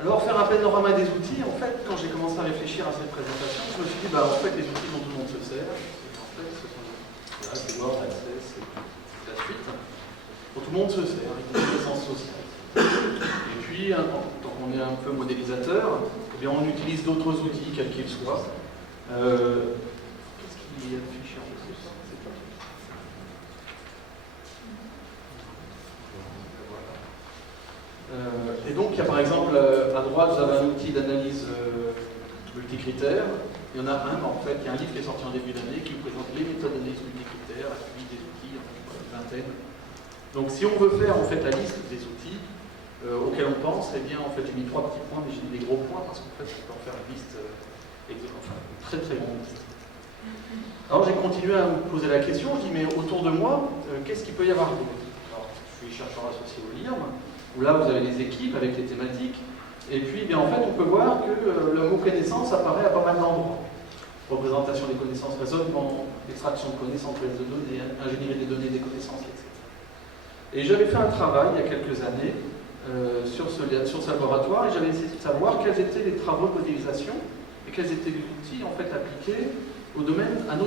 Alors, faire un panorama des outils, en fait, quand j'ai commencé à réfléchir à cette présentation, je me suis dit, bah, en fait, les outils dont tout le monde se sert, en fait, c'est Word, Access, et la suite, dont tout le monde se sert, avec des connaissances sociales. Et puis, tant qu'on est un peu modélisateur, eh bien, on utilise d'autres outils, quels qu'ils soient. Qu'est-ce qu'il y a de fichier en plus? Et donc, il y a par exemple, à droite, vous avez un outil d'analyse multicritère. Il y en a un, en fait, il y a un livre qui est sorti en début d'année qui vous présente les méthodes d'analyse multicritère, puis des outils, une vingtaine. Donc, si on veut faire, en fait, la liste des outils auxquels on pense, eh bien, en fait, j'ai mis 3 petits points, mais j'ai mis des gros points, parce qu'en fait, on peut en faire une liste, enfin, une très très grande liste. Alors, j'ai continué à me poser la question, je dis, mais autour de moi, qu'est-ce qu'il peut y avoir d'autre? Alors, je suis chercheur associé au LIRM, où là, vous avez les équipes avec les thématiques. Et puis, bien, en fait, on peut voir que le mot connaissance apparaît à pas mal d'endroits. Représentation des connaissances, raisonnement, extraction de connaissances, base de données, ingénierie des données, des connaissances, etc. Et j'avais fait un travail, il y a quelques années, sur ce laboratoire, et j'avais essayé de savoir quels étaient les travaux de modélisation et quels étaient les outils, en fait, appliqués à nos domaines à nous,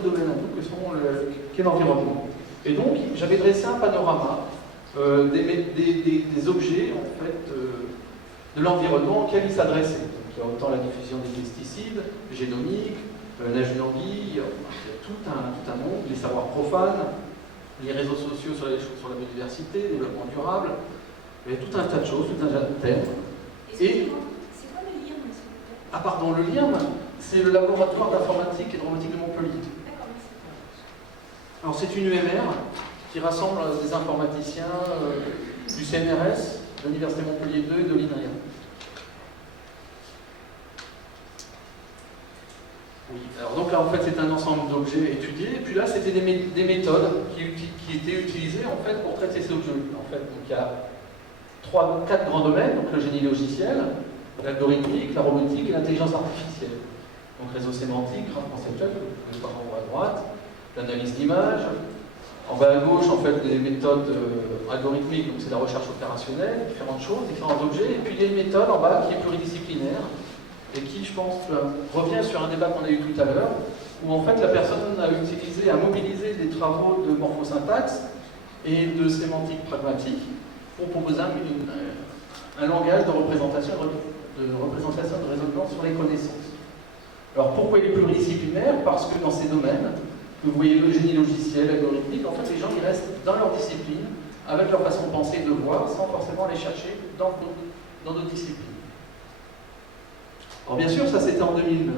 qu'est l'environnement. Et donc, j'avais dressé un panorama des objets, en fait, de l'environnement auquel ils s'adressaient. Donc, il y a autant la diffusion des pesticides, génomiques, l'ingénierie, il y a tout un monde, les savoirs profanes, les réseaux sociaux sur la biodiversité, le développement durable, il y a tout un tas de choses, tout un tas de thèmes. Et c'est quoi le LIRM? Ah pardon, le LIRM, c'est le laboratoire d'informatique et de robotique de Montpellier. Alors c'est une UMR qui rassemble des informaticiens du CNRS, de l'Université Montpellier 2 et de l'INRIA. Oui, alors donc là en fait c'est un ensemble d'objets étudiés, et puis là c'était des méthodes qui étaient utilisées en fait pour traiter ces objets. En fait, donc il y a 4 grands domaines, donc le génie logiciel, l'algorithmique, la robotique et l'intelligence artificielle. Donc réseau sémantique, graphe conceptuel, vous pouvez voir en haut à droite, l'analyse d'image. En bas à gauche, en fait, des méthodes algorithmiques, donc c'est la recherche opérationnelle, différentes choses, différents objets, et puis il y a une méthode en bas qui est pluridisciplinaire, et qui, je pense, revient sur un débat qu'on a eu tout à l'heure, où en fait la personne a mobilisé des travaux de morphosyntaxe et de sémantique pragmatique pour proposer un langage de représentation de raisonnement sur les connaissances. Alors pourquoi il est pluridisciplinaire? Parce que dans ces domaines, vous voyez le génie logiciel, l'algorithmique, en fait les gens ils restent dans leur discipline, avec leur façon de penser et de voir, sans forcément les chercher dans d'autres disciplines. Alors bien sûr, ça c'était en 2009.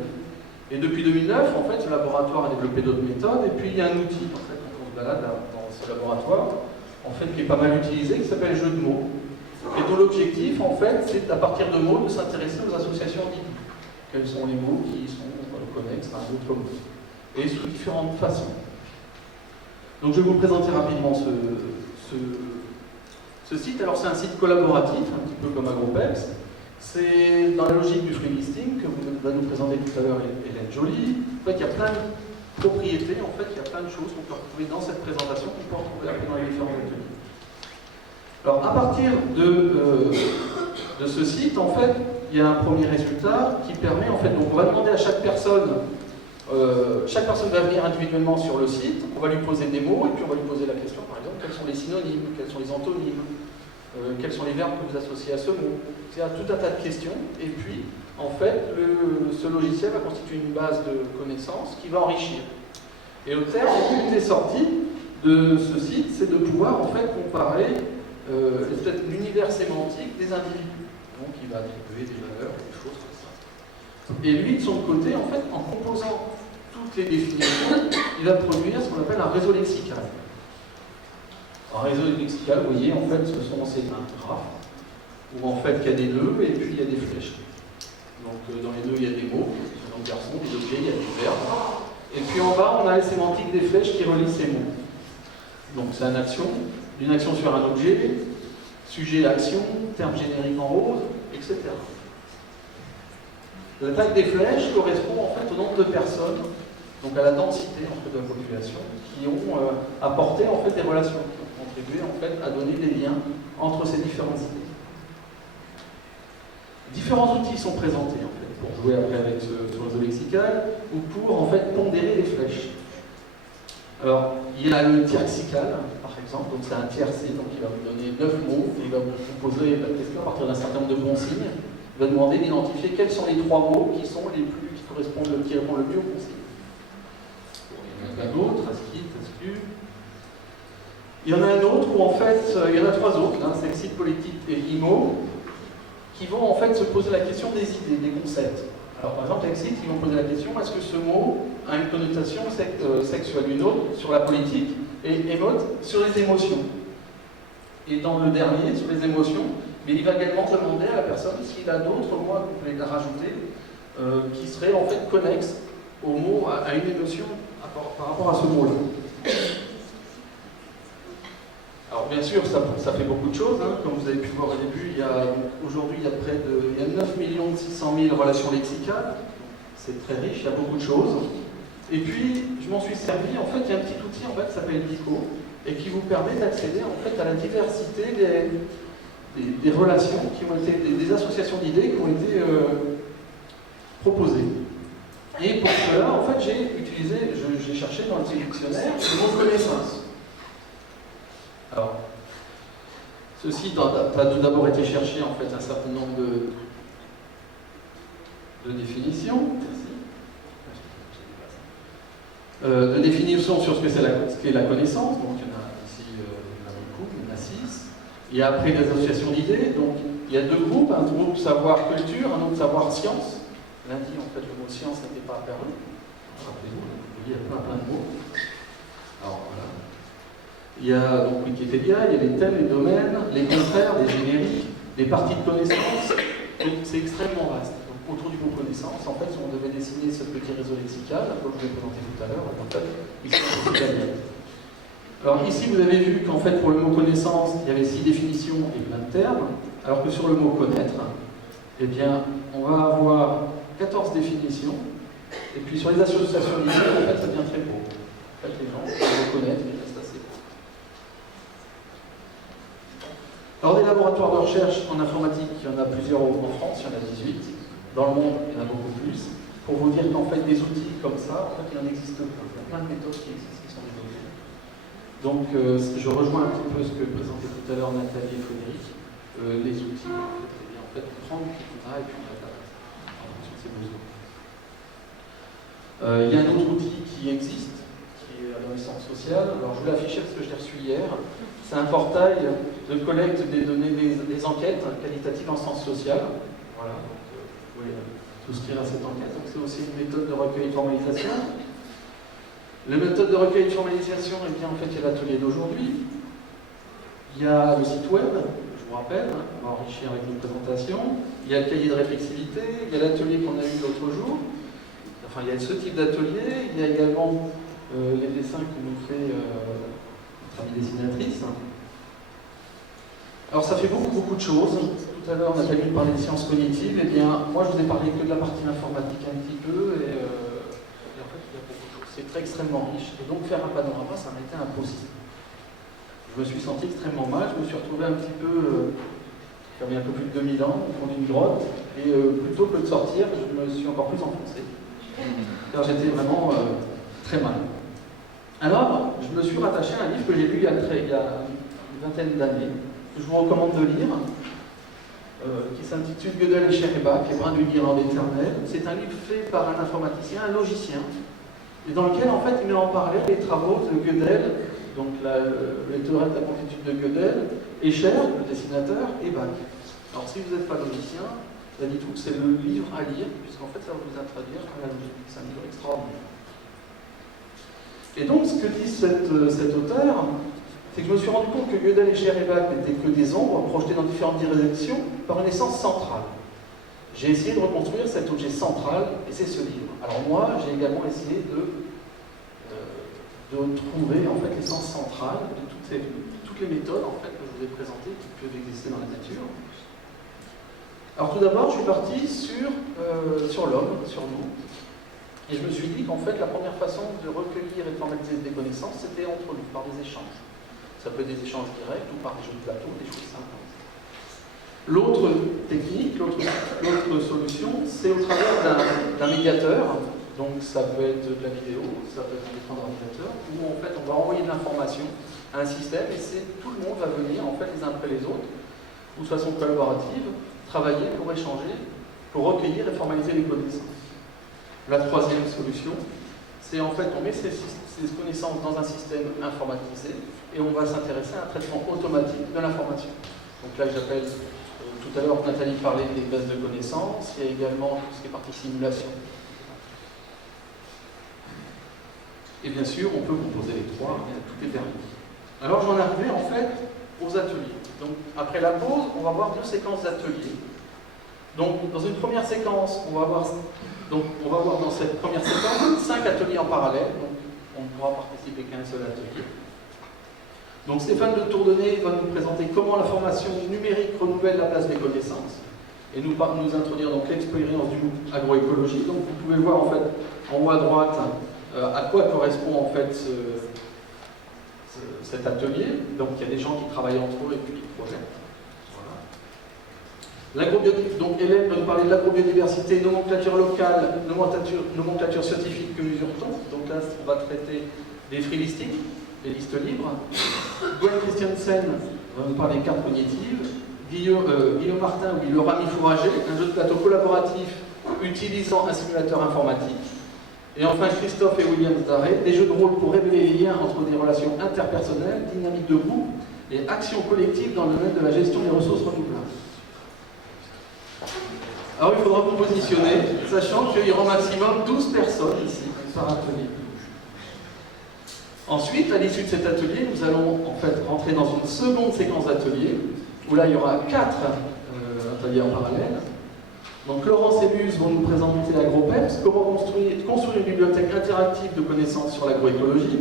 Et depuis 2009, en fait, ce laboratoire a développé d'autres méthodes, et puis il y a un outil, en fait, quand on se balade dans ce laboratoire, en fait, qui est pas mal utilisé, qui s'appelle jeu de mots. Et dont l'objectif, en fait, c'est à partir de mots de s'intéresser aux associations d'idées. Quels sont les mots qui sont connexes à d'autres mots. Et sous différentes façons. Donc je vais vous présenter rapidement ce site. Alors c'est un site collaboratif, un petit peu comme AgroPeps. C'est dans la logique du free listing que va nous présenter tout à l'heure Hélène Joly. En fait, il y a plein de propriétés, en fait, il y a plein de choses qu'on peut retrouver dans cette présentation, qu'on peut retrouver après dans les différents ateliers. Alors à partir de ce site, en fait, il y a un premier résultat qui permet, en fait, donc on va demander à chaque personne va venir individuellement sur le site, on va lui poser des mots, et puis on va lui poser la question, par exemple, quels sont les synonymes, quels sont les antonymes, quels sont les verbes que vous associez à ce mot. C'est tout un tas de questions, et puis, en fait, ce logiciel va constituer une base de connaissances qui va enrichir. Et au terme, ce qui est sorti de ce site, c'est de pouvoir, en fait, comparer l'univers sémantique des individus. Donc, il va attribuer des valeurs, des choses comme ça. Et lui, de son côté, en fait, en composant toutes les définitions, il va produire ce qu'on appelle un réseau lexical. Un réseau lexical, vous voyez, en fait, ce sont ces graphes, où en fait, il y a des nœuds et puis il y a des flèches. Donc, dans les nœuds, il y a des mots, des noms de garçons, des objets, il y a des verbes. Et puis en bas, on a les sémantiques des flèches qui relient ces mots. Donc, c'est une action sur un objet, sujet, action, terme générique en rose, etc. La taille des flèches correspond en fait au nombre de personnes, donc à la densité en fait, de la population, qui ont apporté en fait des relations, qui ont contribué en fait à donner des liens entre ces différentes idées. Différents outils sont présentés en fait, pour jouer après avec ce réseau lexical ou pour en fait pondérer les flèches. Alors, il y a le tierxical, par exemple, donc c'est un tiercé, donc il va vous donner 9 mots, et il va vous poser la question à partir d'un certain nombre de consignes. Il va demander d'identifier quels sont les 3 mots qui répondent le mieux aux consignes. Il y en a plein d'autres, ascit, ascu. Il y en a un autre où en fait, il y en a 3 autres, hein, c'est Exit, Politique et IMO, qui vont en fait se poser la question des idées, des concepts. Alors par exemple, Exit, ils vont poser la question, est-ce que ce mot a une connotation sexuelle, une autre sur la politique, et émote sur les émotions. Et dans le dernier, sur les émotions, mais il va également demander à la personne s'il a d'autres mots à rajouter, qui seraient en fait connexes au mot, à une émotion par rapport à ce mot-là. Alors bien sûr, ça fait beaucoup de choses, hein. Comme vous avez pu voir au début, aujourd'hui il y a 9 600 000 relations lexicales, c'est très riche, il y a beaucoup de choses. Et puis, je m'en suis servi, en fait, il y a un petit outil en fait, qui s'appelle Dico, et qui vous permet d'accéder en fait, à la diversité des relations qui ont été, des associations d'idées qui ont été proposées. Et pour cela, en fait, j'ai cherché dans le dictionnaire le mot connaissance. Alors, ceci a tout d'abord été cherché en fait un certain nombre de définitions. De définitions sur ce qu'est la connaissance. Donc, il y en a ici il y en a beaucoup, il y en a 6. Il y a après des associations d'idées. Donc, il y a 2 groupes, un groupe savoir culture, un autre savoir science. Lundi, en fait, le mot science n'était pas apparu. Rappelez-vous, il y a plein de mots. Alors, voilà. Il y a donc Wikipédia, il y a les thèmes, les domaines, les contraires, les génériques, les parties de connaissances. Donc c'est extrêmement vaste. Donc, autour du mot connaissance, en fait, on devait dessiner ce petit réseau lexical, comme je l'ai présenté tout à l'heure, en fait, il s'est. Alors ici, vous avez vu qu'en fait, pour le mot connaissance, il y avait 6 définitions et plein de termes, alors que sur le mot connaître, eh bien, on va avoir 14 définitions, et puis sur les associations d'idées, en fait, ça devient très beau. En fait, les gens vont connaître. Alors des laboratoires de recherche en informatique, il y en a plusieurs en France, il y en a 18. Dans le monde, il y en a beaucoup plus. Pour vous dire qu'en fait, des outils comme ça, en fait, il en existe plein. Il y a plein de méthodes qui existent, qui sont développées. Donc, je rejoins un petit peu ce que présentaient tout à l'heure Nathalie et Frédéric. Les outils, en fait, on prend ce qu'on a et puis on adapte en fonction de ses besoins. Il y a un autre outil qui existe, qui est la licence sociale. Alors, je vous l'ai affiché parce que je l'ai reçu hier. C'est un portail de collecte des données, des enquêtes qualitatives en sciences sociales. Voilà, donc vous pouvez souscrire à cette enquête. Donc c'est aussi une méthode de recueil et de formalisation. La méthode de recueil et de formalisation, eh bien, en fait, il y a l'atelier d'aujourd'hui. Il y a le site web, je vous rappelle, on va enrichir avec une présentation. Il y a le cahier de réflexivité, il y a l'atelier qu'on a eu l'autre jour. Enfin, il y a ce type d'atelier. Il y a également les dessins que nous fait notre amie dessinatrice. Alors ça fait beaucoup de choses. Tout à l'heure on a parlé de sciences cognitives. Eh bien, moi je vous ai parlé que de la partie informatique un petit peu. Et en fait, il y a beaucoup de choses. C'est extrêmement riche. Et donc faire un panorama, ça m'était impossible. Je me suis senti extrêmement mal. Je me suis retrouvé un petit peu, comme il y a un peu plus de 2000 ans, au fond d'une grotte. Et plutôt que de sortir, je me suis encore plus enfoncé. Car j'étais vraiment très mal. Alors, je me suis rattaché à un livre que j'ai lu il y a une vingtaine d'années, que je vous recommande de lire, qui s'intitule Gödel et Scherebak, les brins d'une Irlande éternelle. C'est un livre fait par un informaticien, un logicien, et dans lequel en fait il met en parallèle les travaux de Gödel, donc les théorèmes de la complétude de Gödel, et Scher, le dessinateur, et Bach. Alors si vous n'êtes pas logicien, là du tout, c'est le livre à lire, puisqu'en fait ça va vous introduire à la logique. C'est un livre extraordinaire. Et donc, ce que dit cet auteur, c'est que je me suis rendu compte que Gödel et Scherebak n'étaient que des ombres projetées dans différentes directions par une essence centrale. J'ai essayé de reconstruire cet objet central, et c'est ce livre. Alors moi, j'ai également essayé de trouver en fait l'essence centrale de toutes les méthodes en fait, que je vous ai présentées qui peuvent exister dans la nature. Alors tout d'abord, je suis parti sur l'homme, sur nous. Et je me suis dit qu'en fait, la première façon de recueillir et de formaliser des connaissances, c'était entre nous, par des échanges. Ça peut être des échanges directs ou par des jeux de plateau, des choses simples. L'autre technique, l'autre solution, c'est au travers d'un médiateur. Donc ça peut être de la vidéo, ça peut être un écran d'ordinateur, où en fait on va envoyer de l'information à un système et tout le monde va venir en fait les uns après les autres, ou de façon collaborative, travailler pour échanger, pour recueillir et formaliser les connaissances. La troisième solution, c'est en fait on met ces connaissances dans un système informatisé et on va s'intéresser à un traitement automatique de l'information. Donc là j'appelle, tout à l'heure Nathalie parlait des bases de connaissances, il y a également tout ce qui est partie simulation. Et bien sûr, on peut composer les trois, tout est permis. Alors j'en arrive en fait aux ateliers. Donc après la pause, on va voir 2 séquences d'ateliers. Donc dans une première séquence, on va voir dans cette première séquence 5 ateliers en parallèle. Donc on ne pourra participer qu'à un seul atelier. Donc Stéphane de Tourdonnet va nous présenter comment la formation numérique renouvelle la place des connaissances et nous introduire donc l'expérience du MOOC agroécologie. Donc vous pouvez voir en fait en haut à droite à quoi correspond en fait cet atelier. Donc il y a des gens qui travaillent entre eux et puis qui projettent. Voilà. Donc Hélène va nous parler de l'agrobiodiversité, nomenclature locale, nomenclature scientifique, que mesure-t-on? Donc là on va traiter des free listings, les listes libres. Gwen Christiansen va nous parler des cartes cognitives. Guillaume Martin, oui, le rami fourragé, un jeu de plateau collaboratif utilisant un simulateur informatique. Et enfin, Christophe et William Daré, des jeux de rôle pour révéler les liens entre des relations interpersonnelles, dynamiques de groupe et actions collectives dans le domaine de la gestion des ressources renouvelables. Alors il faudra vous positionner, sachant qu'il y aura au maximum 12 personnes ici par atelier. Ensuite, à l'issue de cet atelier, nous allons en fait rentrer dans une seconde séquence d'ateliers, où là il y aura 4 ateliers en parallèle. Donc Laurence et Luz vont nous présenter AgroPeps, comment construire une bibliothèque interactive de connaissances sur l'agroécologie.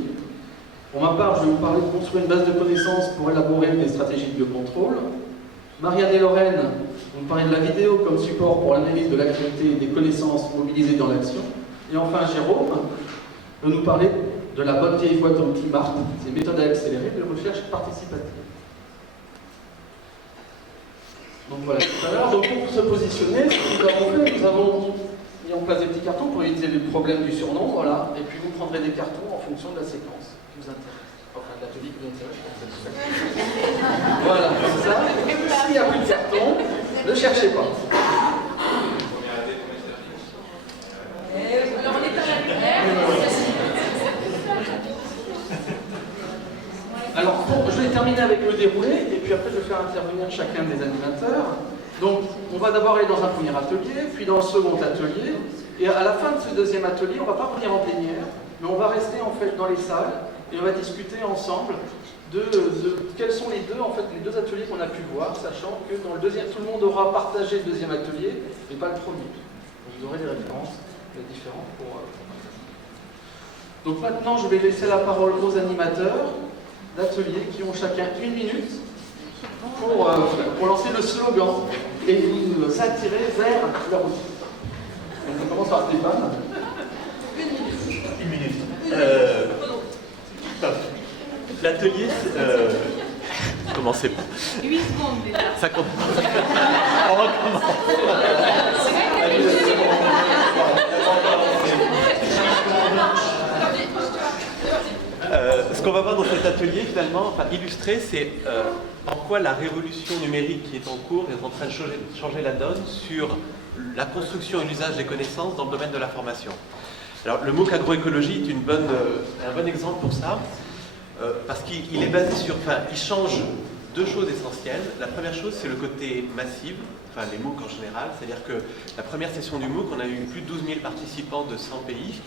Pour ma part, je vais vous parler de construire une base de connaissances pour élaborer des stratégies de biocontrôle. Marianne et Lorraine vont nous parler de la vidéo comme support pour l'analyse de l'activité et des connaissances mobilisées dans l'action. Et enfin Jérôme va nous parler de la bonne vieille boîte au petit Mart, ces méthodes à accélérer de recherche participative. Donc voilà, tout à l'heure, donc pour se positionner, ce que nous avons fait, nous avons mis en place des petits cartons pour éviter le problème du surnom, voilà, et puis vous prendrez des cartons en fonction de la séquence qui vous intéresse. Enfin, de l'atelier qui vous intéresse, voilà, comme ça. S'il n'y a plus de carton, ne cherchez pas. Alors, je vais terminer avec le déroulé, et puis après je vais faire intervenir chacun des animateurs. Donc, on va d'abord aller dans un premier atelier, puis dans le second atelier, et à la fin de ce deuxième atelier, on ne va pas revenir en plénière, mais on va rester en fait dans les salles, et on va discuter ensemble de quels sont les deux ateliers qu'on a pu voir, sachant que dans le deuxième, tout le monde aura partagé le deuxième atelier, et pas le premier. Donc, vous aurez des références différentes pour Donc maintenant, je vais laisser la parole aux animateurs d'ateliers qui ont chacun 1 minute pour lancer le slogan et vous attirer vers leur outil. Donc on commence par Stéphane. 1 minute. L'atelier, commencez pas. 8 secondes déjà. Ça compte. On recommence. Ce qu'on va voir dans cet atelier, finalement, enfin illustré, c'est en quoi la révolution numérique qui est en cours est en train de changer la donne sur la construction et l'usage des connaissances dans le domaine de la formation. Alors, le MOOC agroécologie est un bon exemple pour ça, parce qu'il est basé sur, il change 2 choses essentielles. La première chose, c'est le côté massif, enfin les MOOC en général, c'est-à-dire que la première session du MOOC, on a eu plus de 12 000 participants de 100 pays.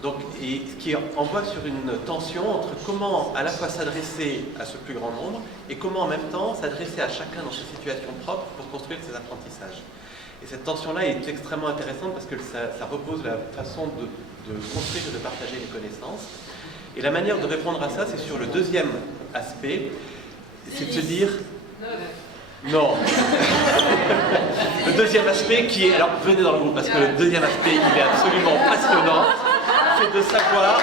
Donc, et ce qui envoie sur une tension entre comment à la fois s'adresser à ce plus grand nombre et comment en même temps s'adresser à chacun dans sa situation propre pour construire ses apprentissages. Et cette tension-là est extrêmement intéressante parce que ça repose la façon de construire et de partager les connaissances. Et la manière de répondre à ça, c'est sur le deuxième aspect, c'est de se dire... Non. Le deuxième aspect qui est... Alors, venez dans le groupe parce que le deuxième aspect, il est absolument passionnant. C'est de savoir...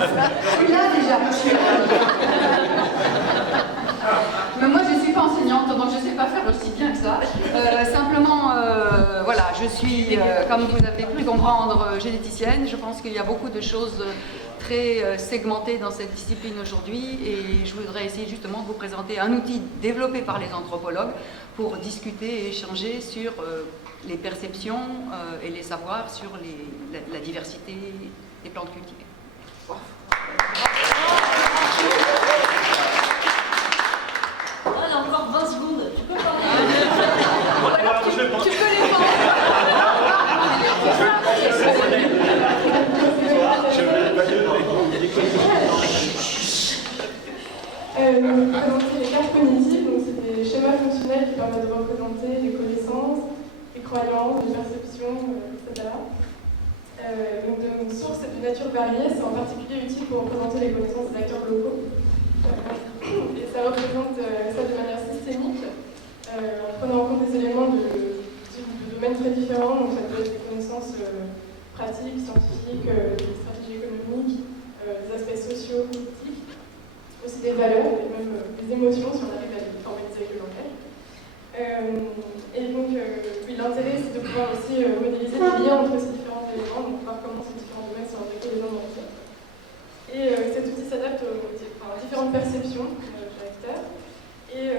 Je suis là déjà. Mais moi, je ne suis pas enseignante, donc je ne sais pas faire aussi bien que ça. Simplement, voilà, je suis, comme vous avez pu comprendre, généticienne. Je pense qu'il y a beaucoup de choses très segmentées dans cette discipline aujourd'hui, et je voudrais essayer justement de vous présenter un outil développé par les anthropologues pour discuter et échanger sur les perceptions et les savoirs sur la diversité des plantes cultivées. Wow. On a encore 20 secondes. Tu peux parler. Tu peux les prendre. Présenter les cartes cognitives, donc c'est des schémas fonctionnels qui permettent de représenter les connaissances, les croyances, les perceptions, etc. Donc de sources et de nature variée, c'est en particulier utile pour représenter les connaissances des acteurs locaux. Et ça représente ça de manière systémique, en prenant en compte des éléments de domaines très différents, donc ça peut être des connaissances pratiques, scientifiques, des stratégies économiques, des aspects sociaux, politiques, aussi des valeurs et même des émotions si on arrive à les formaliser avec le langage. Et donc, l'intérêt c'est de pouvoir aussi modéliser les liens entre ces différents éléments, donc voir comment ces différents domaines sont imbriqués les uns dans les autres. Et cet outil s'adapte à différentes perceptions de l'acteur. Et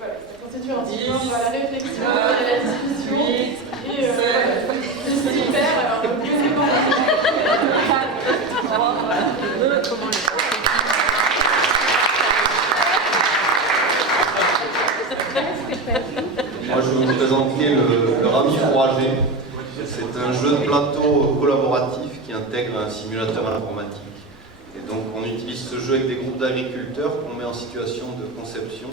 voilà, ça constitue un support à la réflexion, à la discussion. Et c'est super, alors vous pouvez Moi, je vais vous présenter le Rami Fourragé. C'est un jeu de plateau collaboratif qui intègre un simulateur informatique. Et donc, on utilise ce jeu avec des groupes d'agriculteurs qu'on met en situation de conception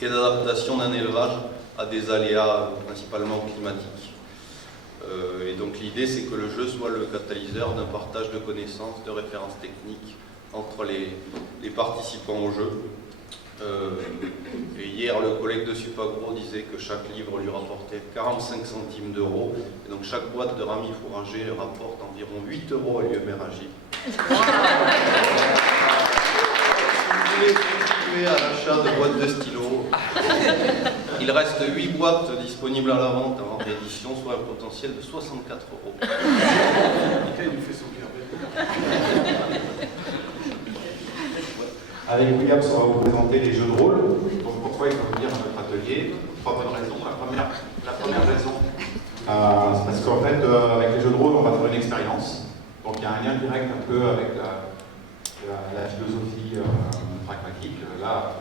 et d'adaptation d'un élevage à des aléas principalement climatiques. Et donc, l'idée, c'est que le jeu soit le catalyseur d'un partage de connaissances, de références techniques entre les participants au jeu. Et hier, le collègue de Supagro disait que chaque livre lui rapportait 45 centimes d'euros. Et donc chaque boîte de Rami Fourragé rapporte environ 8 euros à l'UMRAJ. Si vous voulez contribuer à l'achat de boîtes de stylos, il reste 8 boîtes disponibles à la vente en réédition, soit un potentiel de 64 euros. Il nous fait son cœur. Avec Williams, on va vous présenter les jeux de rôle. Donc pourquoi il faut venir à notre atelier? 3 bonnes raisons. La première raison, c'est parce qu'en fait, avec les jeux de rôle, on va faire une expérience. Donc il y a un lien direct un peu avec la philosophie pragmatique. Là,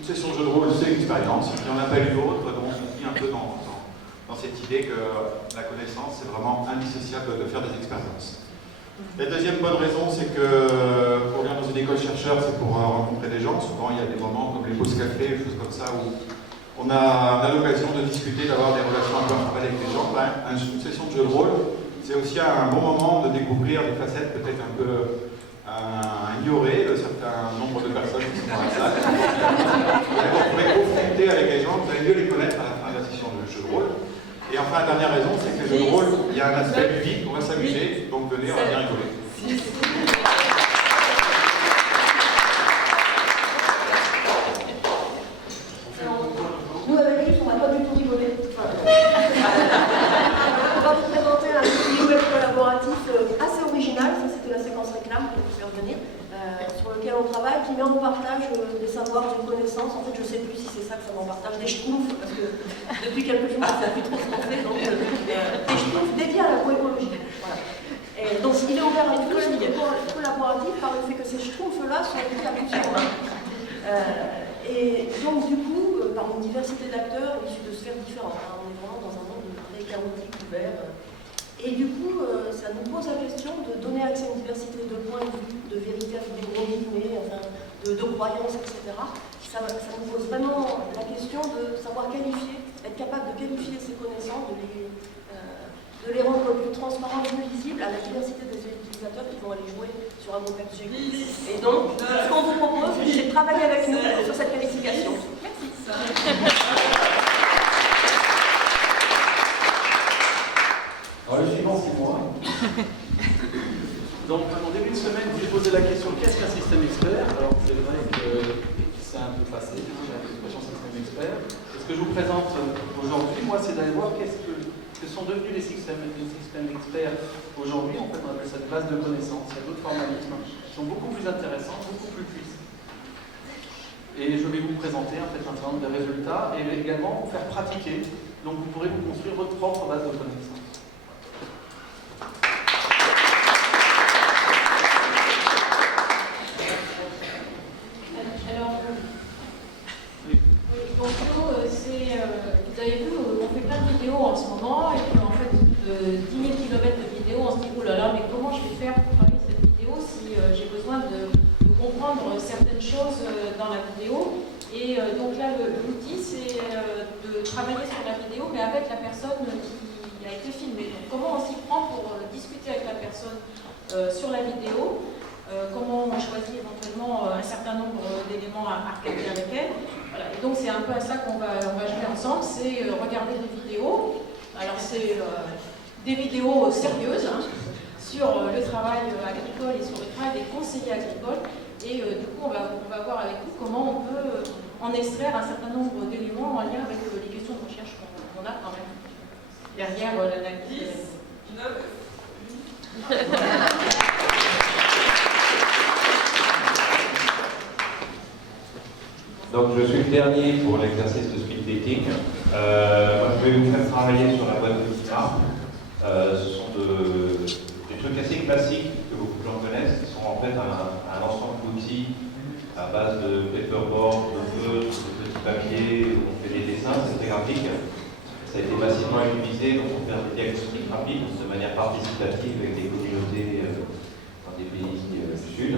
une session de jeu de rôle, c'est une expérience. Il y en a pas eu d'autres, donc on vit un peu dans cette idée que la connaissance, c'est vraiment indissociable de faire des expériences. La deuxième bonne raison, c'est que pour venir dans une école chercheur, c'est pour rencontrer des gens. Souvent, il y a des moments comme les pauses café, des choses comme ça, où on a l'occasion de discuter, d'avoir des relations un peu informelles avec les gens. Une session de jeu de rôle, c'est aussi un bon moment de découvrir des facettes peut-être un peu ignorées de certains nombres de personnes qui sont dans la salle. Vous pourrez confronter avec les gens, vous allez mieux les connaître à la fin de la session de jeu de rôle. Et enfin, la dernière raison, c'est que les jeux de rôle, il y a un aspect ludique, on va s'amuser, donc venez, on va bien rigoler. Nous, avec Yves, on va pas du tout rigoler. On va vous présenter un petit web collaboratif assez original, ça c'était la séquence réclame pour vous faire venir, sur lequel on travaille, qui met en partage des savoirs, des connaissances. En fait, je ne sais plus si c'est ça que ça met en partage, des schtroumpfs, parce que depuis quelques jours, ça n'a plus trop ce qu'on fait, donc des schtroumpfs dédiés à l'agroécologie. Voilà. Et donc, il est ouvert à tous, collaboratif par le fait que ces schtroumpfs-là sont écrits à plusieurs mains. Et donc, du coup, par une diversité d'acteurs issus de sphères différentes. Hein, on est vraiment dans un monde très chaotique, ouvert. Et du coup, ça nous pose la question de donner accès à une diversité de points de vue, de vérité avec des gros guillemets, enfin, de croyances, etc. Ça nous pose vraiment la question de savoir qualifier, être capable de qualifier ces connaissances, de les rendre plus transparentes, plus visibles à la diversité des utilisateurs qui vont aller jouer sur un contexte géographique. Et donc, ce qu'on vous propose, c'est de travailler avec nous sur cette qualification. Merci. Alors le suivant, c'est moi. Donc, en début de semaine, j'ai posé la question qu'est-ce qu'un système expert? Alors, c'est vrai que c'est un peu passé, l'expression système expert. Et ce que je vous présente aujourd'hui, moi, c'est d'aller voir qu'est-ce que sont devenus les systèmes experts aujourd'hui. En fait, on appelle ça des bases de connaissances. Il y a d'autres formalismes qui sont beaucoup plus intéressants, beaucoup plus puissants. Et je vais vous présenter en fait un certain nombre de résultats et également vous faire pratiquer. Donc, vous pourrez vous construire votre propre base de connaissances. Donc nous, vous avez vu, on fait plein de vidéos en ce moment, et puis en fait, de 10 000 km de vidéos, on se dit, oh là là, mais comment je vais faire pour travailler cette vidéo si j'ai besoin de comprendre certaines choses dans la vidéo. Et donc là, l'outil, c'est de travailler sur la vidéo, mais avec la personne qui a été filmée. Donc comment on s'y prend pour discuter avec la personne sur la vidéo, comment on choisit éventuellement un certain nombre d'éléments à regarder avec elle. Voilà. Et donc c'est un peu à ça qu'on va jouer ensemble, c'est regarder des vidéos. Alors c'est des vidéos sérieuses hein, sur le travail agricole et sur le travail des conseillers agricoles. Et du coup on va voir avec vous comment on peut en extraire un certain nombre d'éléments en lien avec les questions de recherche qu'on a quand même derrière l'analyse. 10, 9. Donc je suis le dernier pour l'exercice de speed dating. Moi, je vais vous faire travailler sur la boîte de Guimard. Ce sont des trucs assez classiques que beaucoup de gens connaissent, qui sont en fait un ensemble d'outils à base de paperboard, de feutres, de petits papiers, où on fait des dessins, c'est très graphique. Ça a été massivement utilisé pour faire des diagnostics rapides de manière participative avec des communautés dans des pays du Sud.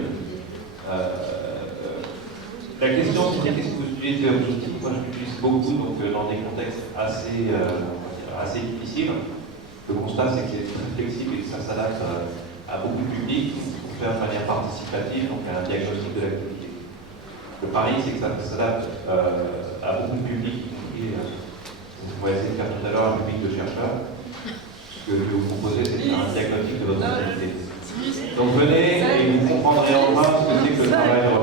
La question, c'est qu'est-ce que vous utilisez comme outil? Moi, je l'utilise beaucoup donc, dans des contextes assez difficiles. Le constat, c'est qu'il est très flexible et que ça s'adapte à beaucoup de publics pour faire de manière participative, donc à un diagnostic de l'activité. Le pari, c'est que ça s'adapte à beaucoup de publics, y compris, vous pourrez essayer de faire tout à l'heure un public de chercheurs. Ce que je vais vous proposer, c'est de faire un diagnostic de votre activité. Donc venez et vous comprendrez enfin ce que c'est que le travail de